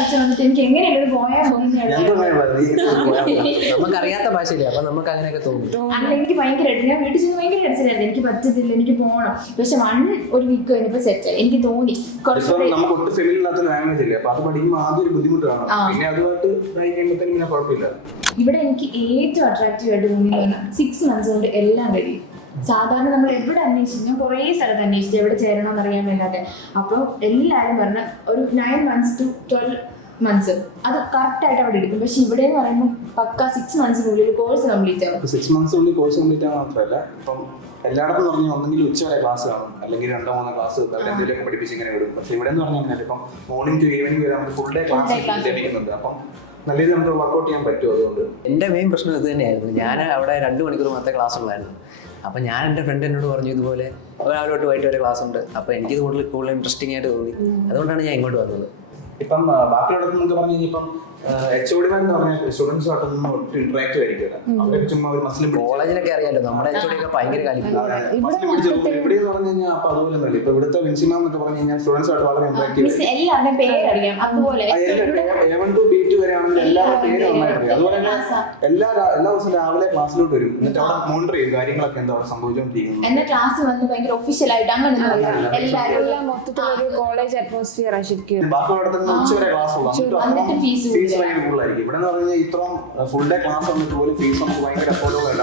കളിച്ച് വന്നിട്ട് എനിക്ക് എങ്ങനെയാണ് പോയാൽ നമുക്കറിയാത്ത ഭാഷയില്ലേ, അപ്പൊ നമുക്ക് അങ്ങനെയൊക്കെ തോന്നും. അല്ല എനിക്ക് ഭയങ്കരമായിട്ട് ഞാൻ വീട്ടിൽ ചെന്ന് ഭയങ്കര കളിച്ചില്ലായിരുന്നു, എനിക്ക് പറ്റത്തില്ല, എനിക്ക് പോകണം. പക്ഷെ ഒരു വീക്ക് കഴിഞ്ഞപ്പോൾ സെറ്റ് എനിക്ക് തോന്നി കുറച്ചുകൂടി നമുക്ക് ഒട്ടും ഫെമിലില്ലാത്ത ലാംഗ്വേജ് ഇല്ല, അപ്പൊ അത് പഠിക്കുമ്പോൾ ആദ്യം ഒരു ബുദ്ധിമുട്ടാണ്. പിന്നെ അതുമായിട്ട് കഴിയുമ്പോഴത്തേക്കും പിന്നെ കുഴപ്പമില്ല. ഇവിടെ എനിക്ക് ഏറ്റവും അട്രാക്റ്റീവ് ആയിട്ട് തോന്നിയെന്ന് പറഞ്ഞാൽ 6 months കൊണ്ട് എല്ലാം കഴിയും. സാധാരണ നമ്മൾ എവിടെ അന്വേഷിച്ചു, ഞാൻ കുറേ സ്ഥലത്ത് അന്വേഷിച്ചു എവിടെ ചേരണമെന്ന് അറിയാൻ വേണ്ടാതെ. അപ്പോൾ എല്ലാവരും പറഞ്ഞ ഒരു 9 months to 12 months അത് കറക്റ്റായിട്ട് അവിടെ എടുക്കും. പക്ഷെ ഇവിടെ എന്ന് പറയുമ്പോൾ പക്ക 6 months കോഴ്സ് കംപ്ലീറ്റ് ആവും. 6 months കോഴ്സ് കംപ്ലീറ്റ് ആവാൻ മാത്രമല്ല, ഇപ്പം എല്ലായിടത്തും പറഞ്ഞാൽ ഒന്നെങ്കിൽ ഉച്ചവരെ ക്ലാസ് കാണും, അല്ലെങ്കിൽ 2-3 ക്ലാസ് എന്തെങ്കിലുമൊക്കെ പഠിപ്പിച്ച് ഇങ്ങനെ വിടും. പക്ഷെ ഇവിടെ എന്ന് പറഞ്ഞാൽ ഇപ്പം മോർണിംഗ് ടു ഈവനിങ് വരെ നമുക്ക് ഫുൾ ഡേ ക്ലാസ് ലഭിക്കുന്നുണ്ട്. അപ്പം നല്ല രീതിയിൽ നമുക്ക് വർക്ക്ഔട്ട് ചെയ്യാൻ പറ്റും. അതുകൊണ്ട് എൻ്റെ മെയിൻ പ്രശ്നം ഇത് തന്നെയായിരുന്നു. ഞാൻ അവിടെ 2 മണിക്കൂർ മാത്രമേ ക്ലാസ് ഉള്ളായിരുന്നു. അപ്പം ഞാൻ എൻ്റെ ഫ്രണ്ട് എന്നോട് പറഞ്ഞു ഇതുപോലെ രാവിലെ തൊട്ട് വൈകിട്ട് വരെ ക്ലാസ് ഉണ്ട്. അപ്പോൾ എനിക്കിത് കൂടുതൽ ഇൻട്രസ്റ്റിംഗ് ആയിട്ട് തോന്നി. അതുകൊണ്ടാണ് ഞാൻ ഇങ്ങോട്ട് വന്നത്. ഇപ്പം ബാക്കിയുള്ളടത്ത് നമുക്ക് പറഞ്ഞു കഴിഞ്ഞാൽ ഇപ്പം HOD എന്ന് പറഞ്ഞാൽ സ്റ്റുഡൻസുമായിട്ടൊന്നും ഒട്ടും ഇന്ററാക്റ്റീവ് ആയിരിക്കില്ല. അവരൊക്കെ ചുമ്മാ ഒരു മസ്ലിം കോളേജിലൊക്കെ അറിയാലോ, നമ്മുടെ HOD ഒക്കെ ഭയങ്കര കളിക്കും. ഇവിടെ എന്ന് പറഞ്ഞു കഴിഞ്ഞാൽ അപ്പൊ അതുപോലെ തന്നെ ഇപ്പൊ ഇവിടുത്തെ വിൻസിമ എന്നൊക്കെ പറഞ്ഞു കഴിഞ്ഞാൽ സ്റ്റുഡൻസുമായിട്ട് വളരെ ഇന്ററാക്റ്റീവ്. എല്ലാവരുടെയും പേരറിയാം. അതുപോലെ A1 to B2 വരെ ആണെങ്കിൽ എല്ലാവരുടെ പേര് നന്നായിട്ട്. അതുപോലെ തന്നെ എല്ലാ ദിവസവും രാവിലെ ക്ലാസ്സിലോട്ട് വരും, എന്നിട്ട് അവിടെ മോണിറ്റർ ചെയ്യും കാര്യങ്ങളൊക്കെ എന്താ അവിടെ സംഭവിച്ചുകൊണ്ടിരിക്കുന്നത്. എന്റെ ക്ലാസ് വന്ന് ഭയങ്കര ഒഫീഷ്യൽ ആയിട്ട് അങ്ങനെ എല്ലാവരും മൊത്തത്തിലൊരു കോളേജ് അറ്റ്മോസ്ഫിയർ ശരിക്കും. ബാക്കിയുള്ളടത്ത് ഉച്ചവരെ ക്ലാസ് ഉള്ളൂ, ഫീസ് ഭയങ്കര കൂടുതലായിരിക്കും. ഇവിടെ എന്ന് പറഞ്ഞാൽ ഇത്രയും ഫുൾ ഡേ ക്ലാസ് വന്നിട്ട് പോലും ഫീസ് നമുക്ക് ഭയങ്കര അഫോർഡബിൾ അല്ല.